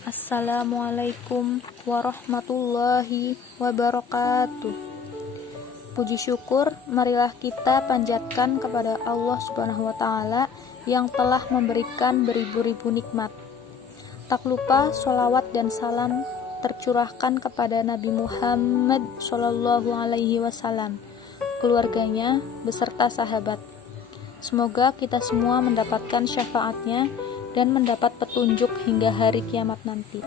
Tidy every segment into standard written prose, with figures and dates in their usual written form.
Assalamualaikum warahmatullahi wabarakatuh. Puji syukur marilah kita panjatkan kepada Allah Subhanahu wa taala yang telah memberikan beribu-ribu nikmat. Tak lupa sholawat dan salam tercurahkan kepada Nabi Muhammad Shallallahu alaihi wasallam, keluarganya beserta sahabat. Semoga kita semua mendapatkan syafaatnya dan mendapat petunjuk hingga hari kiamat nanti.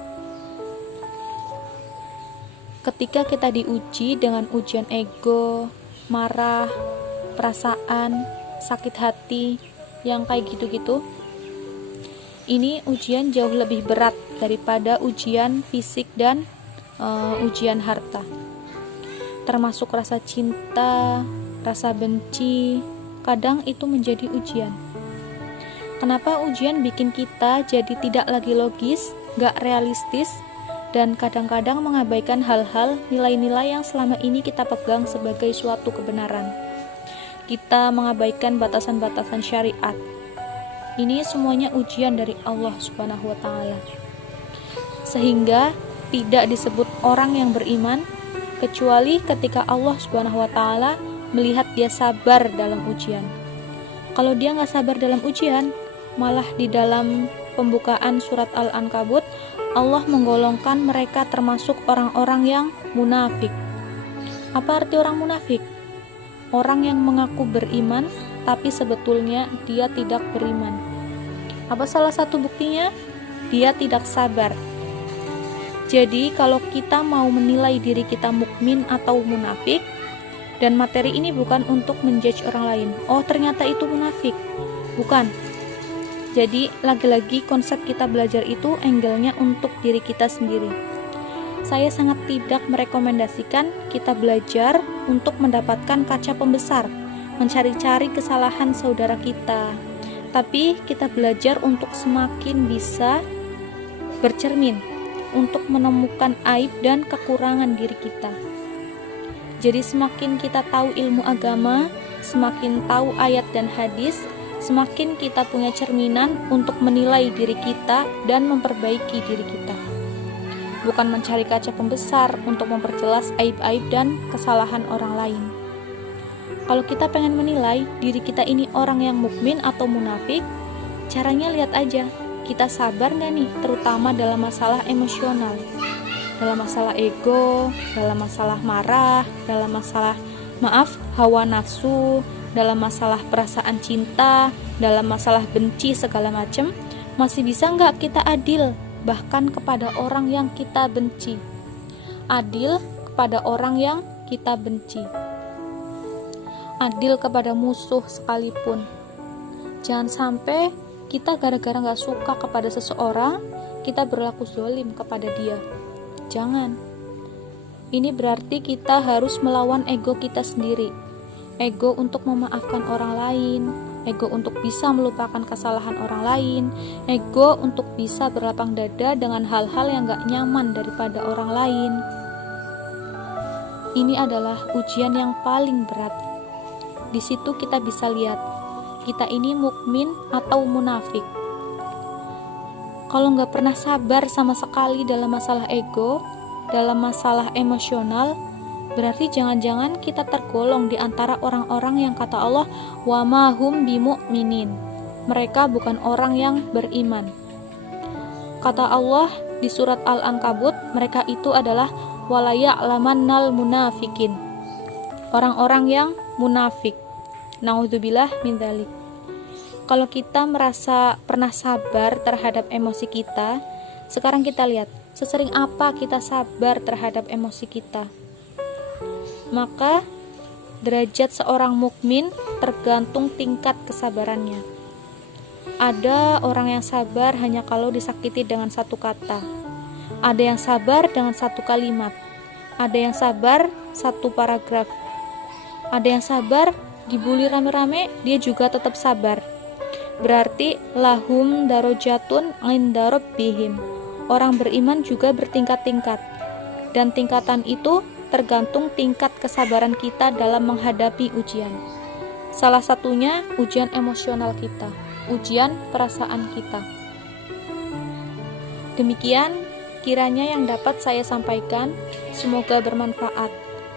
Ketika kita diuji dengan ujian ego, marah, perasaan, sakit hati, yang kayak gitu-gitu, ini ujian jauh lebih berat daripada ujian fisik dan ujian harta. Termasuk rasa cinta, rasa benci, kadang itu menjadi ujian. Kenapa ujian bikin kita jadi tidak lagi logis, gak realistis, dan kadang-kadang mengabaikan hal-hal, nilai-nilai yang selama ini kita pegang sebagai suatu kebenaran. Kita mengabaikan batasan-batasan syariat. Ini semuanya ujian dari Allah Subhanahu wa taala. Sehingga tidak disebut orang yang beriman kecuali ketika Allah Subhanahu wa taala melihat dia sabar dalam ujian. Kalau dia gak sabar dalam ujian, malah di dalam pembukaan surat Al-Ankabut, Allah menggolongkan mereka termasuk orang-orang yang munafik. Apa arti orang munafik? Orang yang mengaku beriman, tapi sebetulnya dia tidak beriman. Apa salah satu buktinya? Dia tidak sabar. Jadi kalau kita mau menilai diri kita mukmin atau munafik, dan materi ini bukan untuk menjudge orang lain. Oh, ternyata itu munafik. Bukan. Jadi, lagi-lagi konsep kita belajar itu angle-nya untuk diri kita sendiri. Saya sangat tidak merekomendasikan kita belajar untuk mendapatkan kaca pembesar, mencari-cari kesalahan saudara kita. Tapi, kita belajar untuk semakin bisa bercermin, untuk menemukan aib dan kekurangan diri kita. Jadi, semakin kita tahu ilmu agama, semakin tahu ayat dan hadis, semakin kita punya cerminan untuk menilai diri kita dan memperbaiki diri kita. Bukan mencari kaca pembesar untuk memperjelas aib-aib dan kesalahan orang lain. Kalau kita pengen menilai diri kita ini orang yang mukmin atau munafik, caranya lihat aja, kita sabar nggak nih, terutama dalam masalah emosional, dalam masalah ego, dalam masalah marah, dalam masalah hawa nafsu, dalam masalah perasaan cinta, dalam masalah benci segala macam, masih bisa nggak kita adil bahkan kepada orang yang kita benci? Adil kepada orang yang kita benci, adil kepada musuh sekalipun. Jangan sampai kita gara-gara nggak suka kepada seseorang, kita berlaku zalim kepada dia. Jangan. Ini berarti kita harus melawan ego kita sendiri. Ego untuk memaafkan orang lain, ego untuk bisa melupakan kesalahan orang lain, ego untuk bisa berlapang dada dengan hal-hal yang gak nyaman daripada orang lain. Ini adalah ujian yang paling berat. Di situ kita bisa lihat, kita ini mukmin atau munafik. Kalau gak pernah sabar sama sekali dalam masalah ego, dalam masalah emosional, berarti jangan-jangan kita tergolong di antara orang-orang yang kata Allah, wa ma hum bimu'minin. Mereka bukan orang yang beriman. Kata Allah di surat Al-Ankabut, mereka itu adalah wala ya'lamannal munafikin. Orang-orang yang munafik. Naudzubillah min dzalik. Kalau kita merasa pernah sabar terhadap emosi kita, sekarang kita lihat, sesering apa kita sabar terhadap emosi kita. Maka derajat seorang mukmin tergantung tingkat kesabarannya. Ada orang yang sabar hanya kalau disakiti dengan satu kata. Ada yang sabar dengan satu kalimat. Ada yang sabar satu paragraf. Ada yang sabar dibully rame-rame, dia juga tetap sabar. Berarti lahum darajatun 'inda rabbihim. Orang beriman juga bertingkat-tingkat. Dan tingkatan itu tergantung tingkat kesabaran kita dalam menghadapi ujian. Salah satunya ujian emosional kita, ujian perasaan kita. Demikian Kiranya yang dapat saya sampaikan semoga bermanfaat.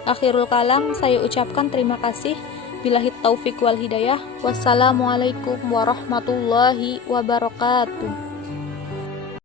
Akhirul kalam, saya ucapkan terima kasih. Billahi taufik wal hidayah. Wassalamualaikum warahmatullahi wabarakatuh.